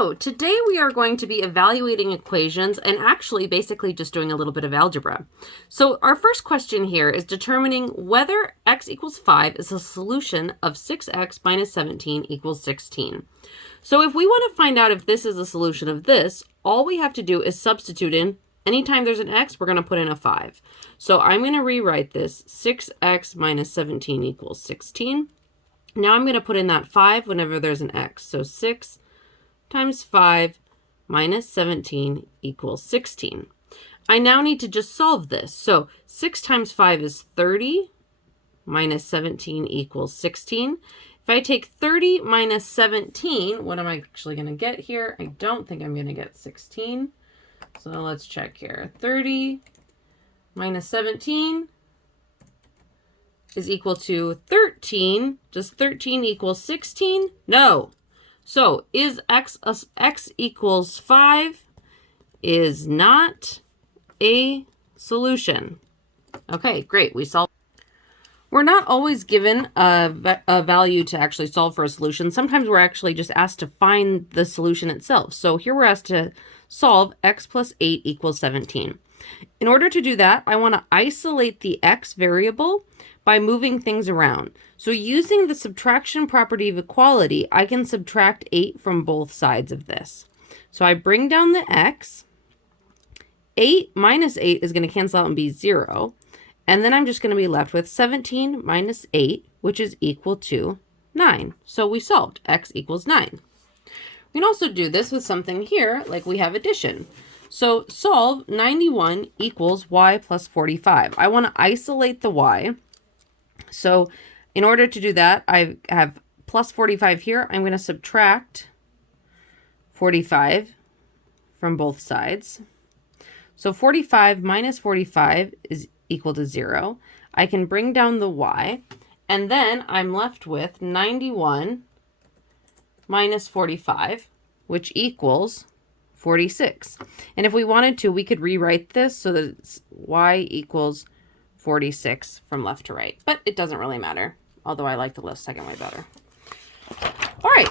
So today we are going to be evaluating equations and actually basically just doing a little bit of algebra. So our first question here is determining whether x equals 5 is a solution of 6x minus 17 equals 16. So if we want to find out if this is a solution of this, all we have to do is substitute in. Anytime there's an x, we're going to put in a 5. So I'm going to rewrite this 6x minus 17 equals 16. Now I'm going to put in that 5 whenever there's an x. So 6 times 5 minus 17 equals 16. I now need to just solve this. So 6 times 5 is 30 minus 17 equals 16. If I take 30 minus 17, what am I actually going to get here? I don't think I'm going to get 16. So let's check here. 30 minus 17 is equal to 13. Does 13 equal 16? No. So is x equals 5 is not a solution. Okay, great. We solved. We're not always given a value to actually solve for a solution. Sometimes we're actually just asked to find the solution itself. So here we're asked to solve x plus 8 equals 17. In order to do that, I want to isolate the x variable by moving things around. So using the subtraction property of equality, I can subtract 8 from both sides of this. So I bring down the x. 8 minus 8 is going to cancel out and be 0. And then I'm just going to be left with 17 minus 8, which is equal to 9. So we solved x equals 9. We can also do this with something here, like we have addition. So solve 91 equals y plus 45. I want to isolate the y. So in order to do that, I have plus 45 here. I'm going to subtract 45 from both sides. So 45 minus 45 is equal to 0. I can bring down the y, and then I'm left with 91 minus 45, which equals 46. And if we wanted to, we could rewrite this so that it's y equals 46 from left to right, but it doesn't really matter, although I like the second way better. All right,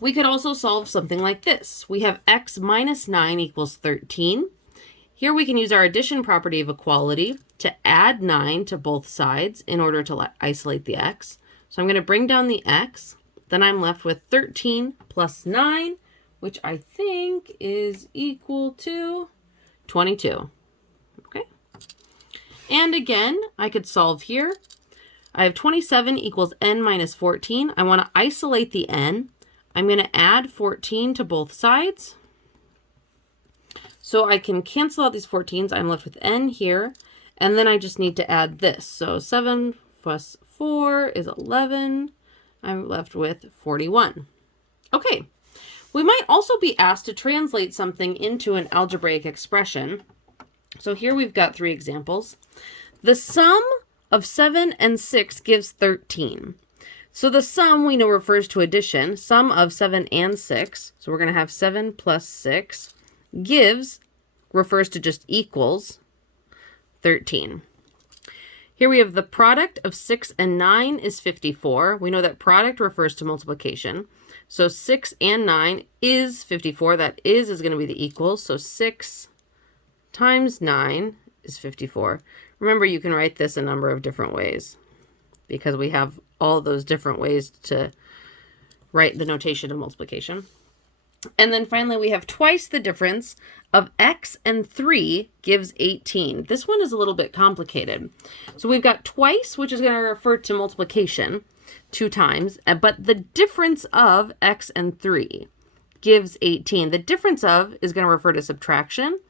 we could also solve something like this. We have x minus 9 equals 13. Here we can use our addition property of equality to add 9 to both sides in order to isolate the x. So I'm going to bring down the x. Then I'm left with 13 plus 9, which I think is equal to 22. Okay. And again, I could solve here. I have 27 equals n minus 14. I want to isolate the n. I'm going to add 14 to both sides. So I can cancel out these 14s. I'm left with n here. And then I just need to add this. So 7 plus 4 is 11. I'm left with 41. Okay. We might also be asked to translate something into an algebraic expression. So here we've got 3 examples. The sum of 7 and 6 gives 13. So the sum we know refers to addition, sum of 7 and 6. So we're going to have 7 plus 6 gives, refers to just equals 13. Here we have the product of 6 and 9 is 54. We know that product refers to multiplication. So 6 and 9 is 54. That is going to be the equals. So 6 times 9 is 54. Remember, you can write this a number of different ways because we have all those different ways to write the notation of multiplication. And then finally, we have twice the difference of x and 3 gives 18. This one is a little bit complicated. So we've got twice, which is going to refer to multiplication 2 times, but the difference of x and 3 gives 18. The difference of is going to refer to subtraction.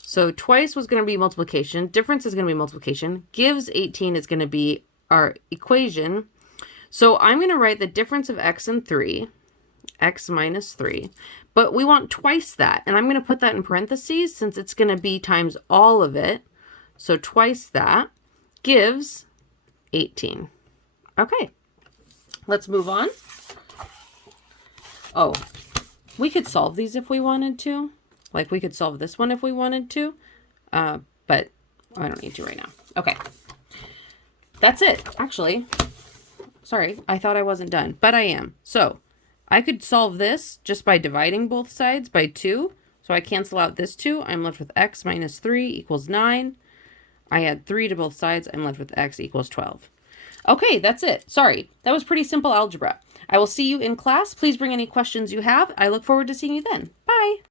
So twice was going to be multiplication. Difference is going to be multiplication. Gives 18 is going to be our equation. So I'm going to write the difference of x and 3, x minus 3. But we want twice that. And I'm going to put that in parentheses since it's going to be times all of it. So twice that gives 18. Okay, let's move on. Oh, we could solve these if we wanted to. Like we could solve this one if we wanted to, but I don't need to right now. Okay, that's it. Actually, sorry, I thought I wasn't done, but I am. So I could solve this just by dividing both sides by 2. So I cancel out this 2. I'm left with x minus 3 equals 9. I add 3 to both sides. I'm left with x equals 12. Okay, that's it. Sorry, that was pretty simple algebra. I will see you in class. Please bring any questions you have. I look forward to seeing you then. Bye.